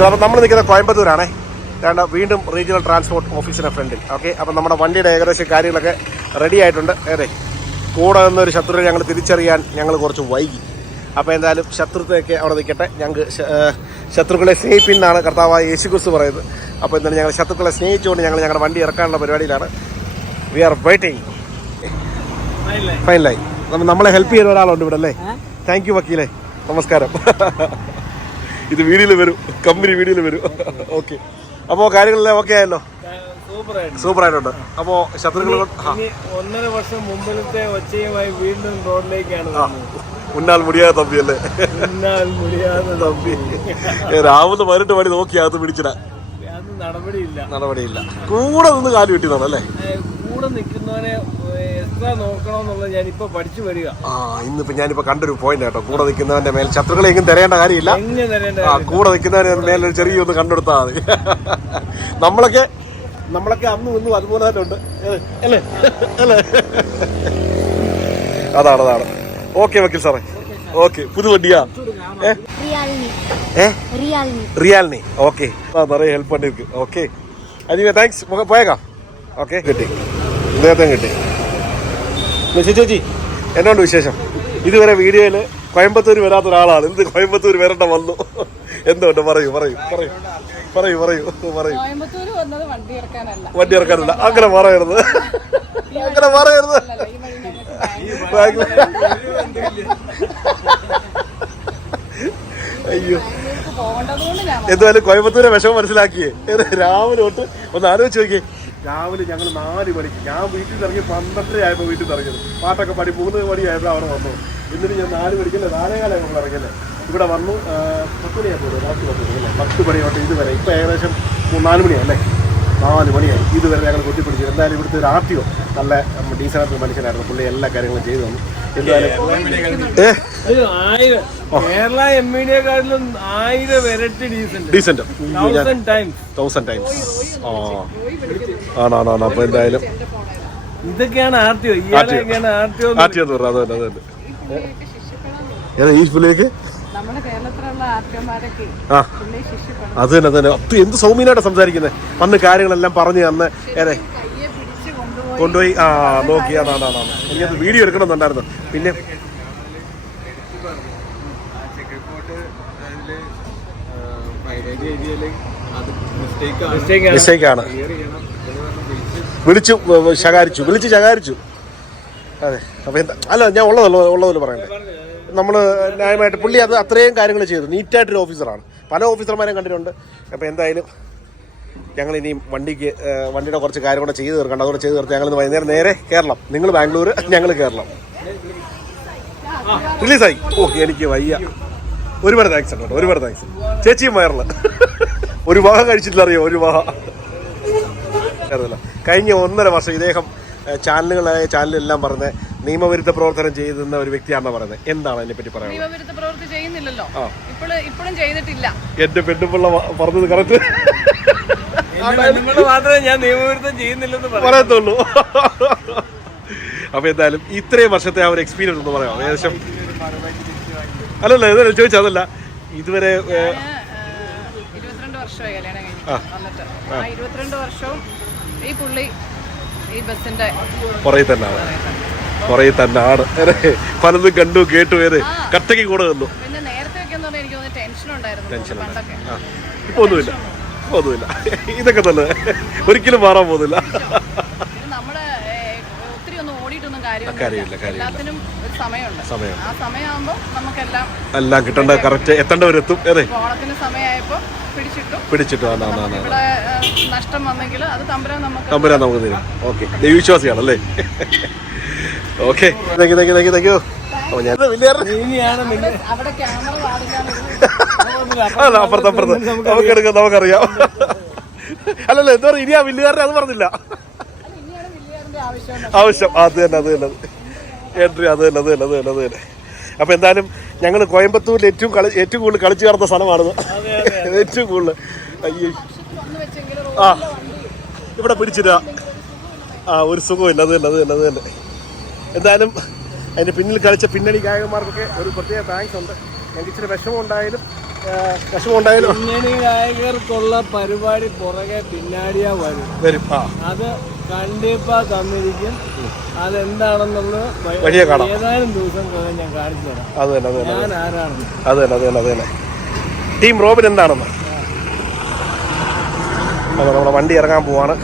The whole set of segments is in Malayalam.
അപ്പം നമ്മൾ നിൽക്കുന്നത് കോയമ്പത്തൂരാണേ. വേണ്ട വീണ്ടും റീജിയണൽ ട്രാൻസ്പോർട്ട് ഓഫീസിന്റെ ഫ്രണ്ടിൽ ഓക്കെ അപ്പം നമ്മുടെ വണ്ടിയുടെ ഏകദേശം കാര്യങ്ങളൊക്കെ റെഡി ആയിട്ടുണ്ട്. ഏതെ? കൂടെ നിന്നൊരു ശത്രുവിനെ ഞങ്ങൾ തിരിച്ചറിയാൻ ഞങ്ങൾ കുറച്ച് വൈകി. അപ്പോൾ എന്തായാലും ശത്രുത്വയൊക്കെ അവിടെ നിൽക്കട്ടെ. ഞങ്ങൾക്ക് ശത്രുക്കളെ സ്നേഹിപ്പിന്നാണ് കർത്താവായ യേശുക്രിസ്തു പറയുന്നത്. അപ്പോൾ എന്തായാലും ഞങ്ങൾ ശത്രുക്കളെ സ്നേഹിച്ചുകൊണ്ട് ഞങ്ങൾ ഞങ്ങളുടെ വണ്ടി ഇറക്കാനുള്ള പരിപാടിയിലാണ്. വി ആർ വെയിറ്റിംഗ് ഫൈനലായി നമ്മ- നമ്മളെ ഹെൽപ്പ് ചെയ്ത ഒരാളുണ്ട് ഇവിടെ അല്ലേ? താങ്ക് യു വക്കീലേ. നമസ്കാരം. ഇത് വീഡിയോയിൽ വരും. കമ്പനി വീഡിയോയിൽ വരും. ഓക്കെ അപ്പോ കാര്യങ്ങളെല്ലാം ഓക്കെ ആയല്ലോ? സൂപ്പർ ആയിട്ടുണ്ട് അപ്പോ ശത്രുക്കൾ ഒന്നര വർഷം മുമ്പിലത്തെ ഒച്ചയുമായി വീണ്ടും റോഡിലേക്കാണ്. ഉന്നാൽ മുടിയാതെ തമ്പി അല്ലേ? ഉന്നാൽ മുടിയാതെ തമ്പി. രാവിലെ പതിനെട്ട് മണി നോക്കി അത് പിടിച്ചിടാൻ അത് നടപടിയില്ല. നടപടിയില്ല. കൂടെ നിന്ന് കാൽ കിട്ടിയതാണ് അല്ലേ കൂടെ നിൽക്കുന്നവനെ ആ ഇന്നിപ്പോ ഞാനിപ്പോ കണ്ടൊരു പോയിന്റ് കേട്ടോ കൂടെ നിൽക്കുന്നവന്റെ മേൽ ശത്രുക്കളെ എങ്ങും തരേണ്ട കാര്യമില്ല. ആ കൂടെ നിൽക്കുന്നവന് മേലൊരു ചെറിയ ഒന്ന് കണ്ടെടുത്താൽ മതി. നമ്മളൊക്കെ നമ്മളൊക്കെ അന്നും ഇന്നും അതുപോലെ തന്നെ ഉണ്ട്. ഏ, അല്ലേ? അല്ലേ? അതാണ് അതാണ്. ഓക്കെ വക്കീൽ സാറേ. ഓക്കെ പുതു വണ്ടിയാ. ഏ? റിയാൽമി ഏ? റിയാൽമി റിയാലിനി. ഓക്കെ ആ നിറയെ ഹെൽപ്പ് പണ്ടിരിക്കും ഓക്കെ അനിവേ താങ്ക്സ് പോയേക്കാം. ഓക്കെ കിട്ടി. ഇദ്ദേഹത്തെ കിട്ടി. ചേച്ചി ചേച്ചി എന്നോണ്ട് വിശേഷം? ഇതുവരെ വീഡിയോയിൽ കോയമ്പത്തൂർ വരാത്ത ഒരാളാണ്. എന്ത് കോയമ്പത്തൂർ വരണ്ട വന്നു. എന്തുകൊണ്ട് പറയൂ പറയൂ പറയൂ. പറയൂ പറയൂ പറയൂ. വണ്ടി ഇറക്കാനല്ല. അങ്ങനെ പറയരുത്. അങ്ങനെ പറയരുത്. അയ്യോ. എന്തായാലും കോയമ്പത്തൂരെ വിഷമം മനസ്സിലാക്കിയേ. രാവിലെ തൊട്ട് ഒന്ന് ആലോചിച്ച് നോക്കിയേ. രാവിലെ ഞങ്ങൾ നാല് മണിക്ക് ഞാൻ വീട്ടിൽ ഇറങ്ങി പന്ത്രണ്ടര ആയപ്പോൾ വീട്ടിൽ ഇറങ്ങിയത്. പാട്ടൊക്കെ പാടി മൂന്ന് മണി ആയപ്പോൾ അവിടെ വന്നു. എന്നിട്ട് ഞാൻ നാല് മണിക്കല്ലേ നാലേകാലം നമ്മൾ ഇറങ്ങിയല്ലേ? ഇവിടെ വന്നു പത്ത് മണിയായപ്പോൾ രാത്രി പത്ത് മണി അല്ലേ പത്ത് മണി തൊട്ട് ഇതുവരെ ഇപ്പോൾ ഏകദേശം നാല് മണിയല്ലേ നാല് മണിയായി. ഇതുവരെ ഞങ്ങൾ കൊത്തിപ്പിടിച്ചു എന്തായാലും ഇവിടുത്തെ ഒരു ആർട്ടിയോ നല്ല ഡീസനായിട്ടുള്ള മനുഷ്യനായിരുന്നു. പുള്ളി എല്ലാ കാര്യങ്ങളും ചെയ്തു തന്നു. കേരള എം ഡിയെക്കാട്ടിലും ആയിരം ഇരട്ടി ഡീസന്റ് തൗസൻഡ് ടൈംസ് ആ ആണാണാണ് അപ്പോൾ എന്തായാലും ഇതൊക്കെയാണ് R T O R T O ഏതാ ഈ പുള്ളിയൊക്കെ അത് തന്നെ അത് തന്നെ. അത് എന്ത് സൗമ്യനായിട്ട് സംസാരിക്കുന്നത് അന്ന് കാര്യങ്ങളെല്ലാം പറഞ്ഞു അന്ന് ഏതെ? കൊണ്ടുപോയി ആ നോക്കി അതാണ് അതാണ് എനിക്കത് വീഡിയോ എടുക്കണമെന്നുണ്ടായിരുന്നു. പിന്നെ മിസ്റ്റേക്ക് മിസ്റ്റേക്കാണ് വിളിച്ചു ശകാരിച്ചു. വിളിച്ച് ശകാരിച്ചു. അതെ. അപ്പൊ എന്താ അല്ല ഞാൻ ഉള്ളതല്ലോ ഉള്ളതല്ലോ പറയണ്ടേ. നമ്മൾ ന്യായമായിട്ട് പുള്ളി അത് അത്രയും കാര്യങ്ങൾ ചെയ്തു. നീറ്റായിട്ടൊരു ഓഫീസറാണ് പല ഓഫീസർമാരെയും കണ്ടിട്ടുണ്ട്. അപ്പോൾ എന്തായാലും ഞങ്ങൾ ഇനി വണ്ടിക്ക് വണ്ടിയുടെ കുറച്ച് കാര്യം കൂടെ ചെയ്ത് തീർക്കണം. അതുകൂടെ ചെയ്ത് തീർത്ത് ഞങ്ങൾ ഇന്ന് വൈകുന്നേരം നേരെ കേരളം. നിങ്ങൾ ബാംഗ്ലൂർ ഞങ്ങൾ കേരളം. റിലീസായി. ഓ എനിക്ക് വയ്യ. ഒരുപാട് താങ്ക്സ് ഉണ്ട്? കേട്ടോ ഒരുപാട് താങ്ക്സ് ചേച്ചിയും വയറില്ല ഒരു വാഹ കഴിച്ചിട്ടില്ല അറിയോ ഒരു വാഹ അറിയില്ല. കഴിഞ്ഞ ഒന്നര വർഷം ഇദ്ദേഹം ചാനലുകളായ ചാനലെല്ലാം പറഞ്ഞ നിയമവിരുദ്ധ പ്രവർത്തനം ചെയ്തുന്ന ഒരു വ്യക്തിയാണെന്ന് പറയുന്നത്. എന്താണ് അതിനെപ്പറ്റി പറ്റി നിയമവിരുദ്ധ പ്രവൃത്തി ചെയ്യുന്നില്ലല്ലോ. ഇപ്പോഴും ചെയ്തിട്ടില്ല. എന്റെ പെണ്ണുപിള്ള പറഞ്ഞത് കറക്റ്റ് മാത്രമേ ഞാൻ നിയമവിരുദ്ധം ചെയ്യുന്നില്ലെന്ന് പറയാം. പറയത്തുള്ളൂ. അപ്പൊ എന്തായാലും ഇത്രയും വർഷത്തെ ആ ഒരു എക്സ്പീരിയൻസ് ഒന്ന് പറയാം ഏകദേശം അല്ലല്ല ഇതല്ല ചോദിച്ചാ അതല്ല. ഇതുവരെ ഇരുപത്തിരണ്ട് വർഷമായി കല്യാണം കഴിഞ്ഞിട്ട് ആ. ഇരുപത്തിരണ്ട് വർഷവും ഈ പുള്ളി ഈ ബസിന്റെ പുറകിൽ തന്നെയാണ് പുറകിൽ തന്നെയാണ് അതെ. പലതും കണ്ടു കേട്ടു വേറെ കട്ടയ്ക്ക് കൂടെ നിന്നു. പിന്നെ നേരത്തെ ഒക്കെ എന്ന് എനിക്ക് തോന്നുന്നു ടെൻഷൻ ഉണ്ടായിരുന്നു പണ്ടൊക്കെ. ഇപ്പൊ ഒന്നുമില്ല. ഒന്നുമില്ല ഇതൊക്കെ തന്നെ. ഒരിക്കലും മാറാൻ പോകുന്നില്ല. കാര്യമില്ല, സമയമുണ്ട്. എല്ലാം കിട്ടേണ്ട കറക്റ്റ് എത്തേണ്ടവരെത്തും. അതെ. ഓണത്തിന് സമയമായപ്പോൾ പിടിച്ചിട്ടു. നഷ്ടം വന്നെങ്കിൽ അത് തമ്പുരാൻ നമുക്ക് തമ്പുരാൻ നമുക്ക് തരും. Okay. ദൈവവിശ്വാസിയാണല്ലേ okay. Thank you thank you thank you thank you. അപ്പോൾ ഞാൻ ഇനിയാണ് നിങ്ങൾ അവിടെ ക്യാമറ പാടില്ല അല്ല അപ്പുറത്ത് അപ്പുറത്ത്. നമുക്ക് എടുക്കാം നമുക്കറിയാം. അല്ലല്ല എന്താ പറയുക ഇനി ആ വില്ലുകാരനെ അത് പറഞ്ഞില്ല. ആവശ്യം അത് തന്നെ അത് തന്നെ. എൻട്രി അത് തന്നെ അത് തന്നെ അത് തന്നെ അത് തന്നെ. അപ്പൊ എന്തായാലും ഞങ്ങൾ കോയമ്പത്തൂരിൽ ഏറ്റവും കളി ഏറ്റവും കൂടുതൽ കളിച്ചു കയറുന്ന സ്ഥലമാണിത് ഏറ്റവും കൂടുതൽ. അയ്യോ. ആ. ഇവിടെ പിടിച്ചില്ല ആ ഒരു സുഖമില്ല അത് തന്നെ അത് തന്നെ അത് തന്നെ. എന്തായാലും അതിന്റെ പിന്നിൽ കളിച്ച പിന്നണി ഗായകന്മാർക്കൊക്കെ ഒരു പ്രത്യേക താങ്ക്സ് ഉണ്ട്. എനിക്ക് ഇച്ചിരി വിഷമം ഉണ്ടായാലും വിഷമം ഉണ്ടായാലോ പിന്നണി ഗായകർക്കുള്ള പരിപാടി പുറകെ പിന്നാടിയാ വരും. വരും. ആ. അത് കണ്ടിപ്പാ തന്നിരിക്കും. അതെന്താണെന്നുള്ളത് വഴിയെ കാണാം. ഏതാനും ദിവസം ഞാൻ കാണിച്ചു തരാം. അത് തന്നെ അത് തന്നെ ഞാൻ ആരാണെന്ന്. അത് തന്നെ അത് തന്നെ അത് തന്നെ. ടീം റോബിൻ എന്താണെന്ന്? നമ്മുടെ വണ്ടി ഇറങ്ങാൻ പോവാണ്.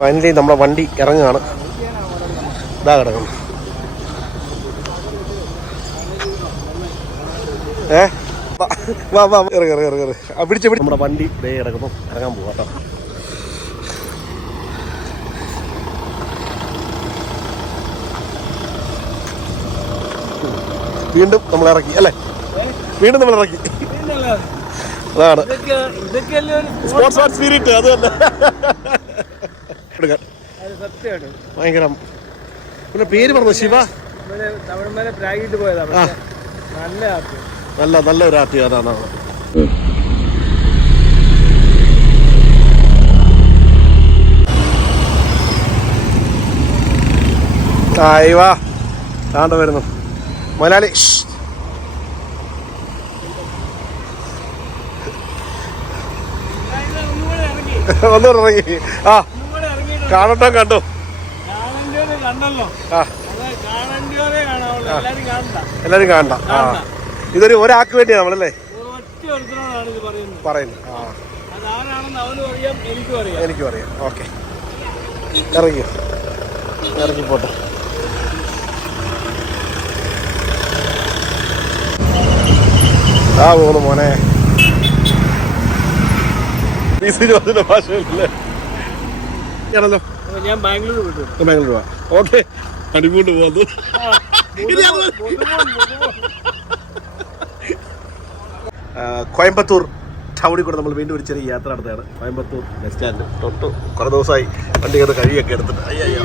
ഫൈനലി നമ്മുടെ വണ്ടി ഇറങ്ങുകയാണ്. ഇതാ കിടക്കുന്നു. ഏ? വാ, വാ വാ ഇറങ്ങി ഇറങ്ങി ഇറങ്ങി ഇറങ്ങി ആ പിടിച്ച് നമ്മുടെ വണ്ടി ദേ ഇറങ്ങാൻ പോവാട്ടോ വീണ്ടും നമ്മൾ ഇറക്കി അല്ലേ? വീണ്ടും നമ്മൾ ഇറക്കി. അതാണ്. സ്പോർട്സ് സ്പിരിറ്റ് അത് തന്നെ. എടുക്കാൻ ഭയങ്കര. പിന്നെ പേര് പറഞ്ഞു ശിവ? തമിഴ്മാരെ പ്രാഗിട്ട് പോയതാണ് നല്ല ആപ്പ് നല്ല നല്ല ഒരു അതാണ് ആയിവാ താണ്ട വരുന്നു. മലയാളി. ഒന്നുകൂടെ ഇറങ്ങി. ആ കാണട്ടോ കണ്ടു. എല്ലാരും കാണണ്ട. ആ. ഇതൊരു ഒരാൾക്ക് വേണ്ടിയാണ് നമ്മളല്ലേ? പറയുന്നു ആ. എനിക്കും അറിയാം. ഓക്കെ. ഇറങ്ങി. പോട്ടെ. ആ പോകുന്നു മോനെ. ഭാഷയില്ലേ ആണല്ലോ. ഞാൻ ബാംഗ്ലൂർ വിട്ടു ബാംഗ്ലൂർ ഓക്കെ. അടിപൊളി പോകുന്നു കോയമ്പത്തൂർ ടൗണിൽ കൂടെ നമ്മൾ വീണ്ടും ഒരു ചെറിയ യാത്ര നടത്തുകയാണ്. കോയമ്പത്തൂർ ബസ് സ്റ്റാൻഡ് തൊട്ട് കുറേ ദിവസമായി വണ്ടി കയറി കഴിയൊക്കെ എടുത്തിട്ട്. അയ്യോ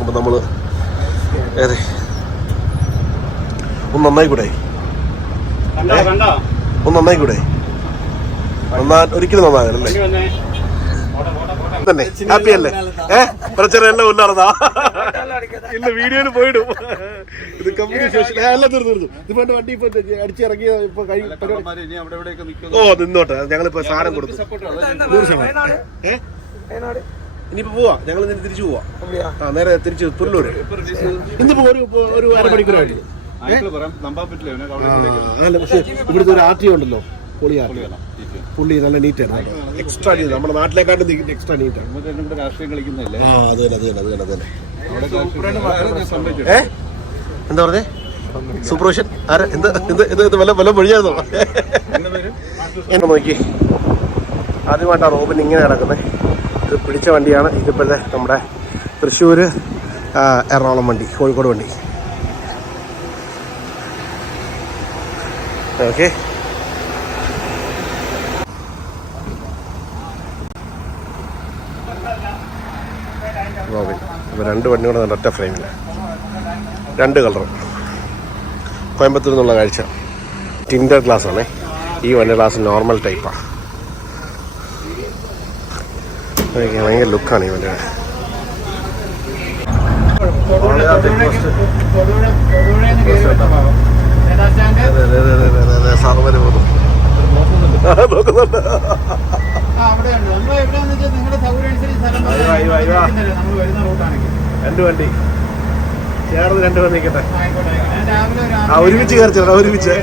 അപ്പം നമ്മൾ ഏറെ ഒന്ന് നന്നായി കൂടെ. ഒന്ന് നന്നായി കൂടെ. നന്നാൻ ഒരിക്കലും നന്നാകാനല്ലേ? തന്നെ. ഹാപ്പി അല്ലേ? ഏഹ് പ്രച്ചറ എല്ലാം ഉള്ളാർന്നാ ഇല്ല വീഡിയോയിൽ പോയിടും. ഇത് കമ്മ്യൂണിക്കേഷൻ എല്ലാം തീർന്നു തീർന്നു. എന്റെ വണ്ടി ഇപ്പൊ അടിച്ചിറങ്ങിയ ഇപ്പൊ കഴി പരിപാടി- ഓ നിന്നോട്ടെ. ഞങ്ങളിപ്പോ സാധനം കൊടുത്തു നൂറ് ശതമാനം ഏ? ഇനിയിപ്പോ പോവാ. ഞങ്ങൾ ഇന്നലെ തിരിച്ചു പോവാ. ആ നേരെ തിരിച്ചു പുല്ലൂര് ഇന്നിപ്പോ ഒരു ഒരു അരമണിക്കൂറായിട്ട്. ഇവിടുത്തെ ഒരു ആർ ടി ഉണ്ടല്ലോ. പൊളി ആർ പുള്ളി നല്ല നീറ്റാണ് എക്സ്ട്രാ നീറ്റ് നമ്മുടെ നാട്ടിലേക്കാട്ടും എക്സ്ട്രാ നീറ്റാണ് രാഷ്ട്രീയം കളിക്കുന്നല്ലേ ആ അത് തന്നെ അത് തന്നെ അത് തന്നെ അത് തന്നെ. ഏ? എന്താ പറഞ്ഞേ? സൂപ്പർവിഷൻ ആരാ? എന്ത് എന്താ ഇത് ഇത് വല്ല വല്ല വഴിയായിരുന്നോ എന്നെ നോക്കി. ആദ്യമായിട്ടാണ് റോബിൻ ഇങ്ങനെ കിടക്കുന്നത് ഇത് പിടിച്ച വണ്ടിയാണ്. ഇതിപ്പോഴത്തെ നമ്മുടെ തൃശ്ശൂർ എറണാകുളം വണ്ടി കോഴിക്കോട് വണ്ടി. ഓക്കെ. റോബിൻ അപ്പോൾ രണ്ട് വണ്ടി കൂടെ നല്ല ഒറ്റ ഫ്രെയിമില്ല രണ്ട് കളർ കോയമ്പത്തൂർ നിന്നുള്ള കാഴ്ച. ടിൻഡർ ഗ്ലാസ് ആണേ. ഈ വണ്ടി ഗ്ലാസ് നോർമൽ ടൈപ്പാണ് ഭയങ്കര ലുക്കാണ് ഈ വണ്ടിയുടെ. സർവര് പോകുന്നു. നോക്കുന്നുണ്ട്. രണ്ട് വണ്ടി. ചേർന്ന് രണ്ട് വണ്ടി നിൽക്കട്ടെ ഒരുമിച്ച് കയറി ഒരുമിച്ച്.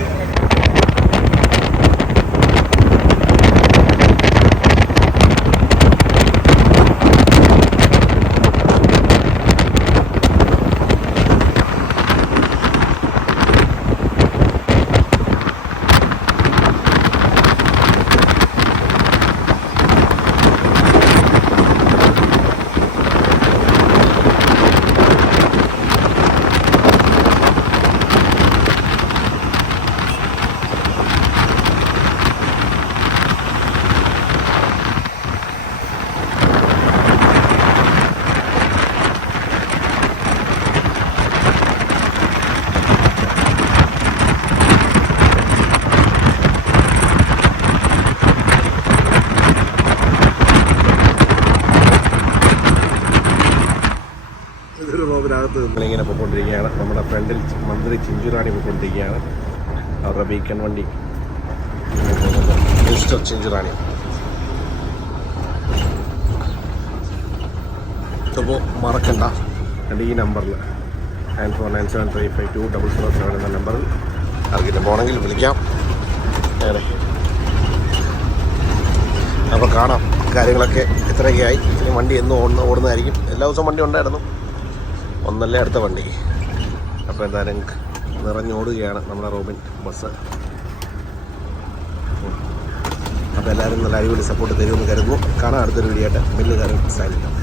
നിന്നിങ്ങനെ പോയിക്കൊണ്ടിരിക്കുകയാണ്. നമ്മുടെ ഫ്രണ്ടിൽ മന്ത്രി ചിഞ്ചുറാണി പോയിക്കൊണ്ടിരിക്കുകയാണ്. അവരുടെ ബീക്കൺ വണ്ടി. മിസ്റ്റർ ചിഞ്ചുറാണി. അപ്പോൾ മറക്കണ്ട. എന്റെ ഈ നമ്പറിൽ nine four nine seven three five two double zero seven എന്ന നമ്പറിൽ ആർക്കിട്ട് പോകണമെങ്കിൽ വിളിക്കാം. അതെ അപ്പോൾ കാണാം കാര്യങ്ങളൊക്കെ എത്രയൊക്കെയായി. ഇനി വണ്ടി എന്നും ഓടുന്ന ഓടുന്നതായിരിക്കും. എല്ലാ ദിവസവും വണ്ടി ഉണ്ടായിരുന്നു. ഒന്നല്ലേ അടുത്ത വണ്ടി. അപ്പോൾ എന്തായാലും നിറഞ്ഞോടുകയാണ് നമ്മുടെ റോബിൻ ബസ്. അപ്പോൾ എല്ലാവരും നല്ല അടിപൊളി സപ്പോർട്ട് തരുമെന്ന് കരുതുന്നു. കാണാം അടുത്തൊരു വീഡിയോ ആയിട്ട്. വലിയ കാര്യം സൈനിക്കാം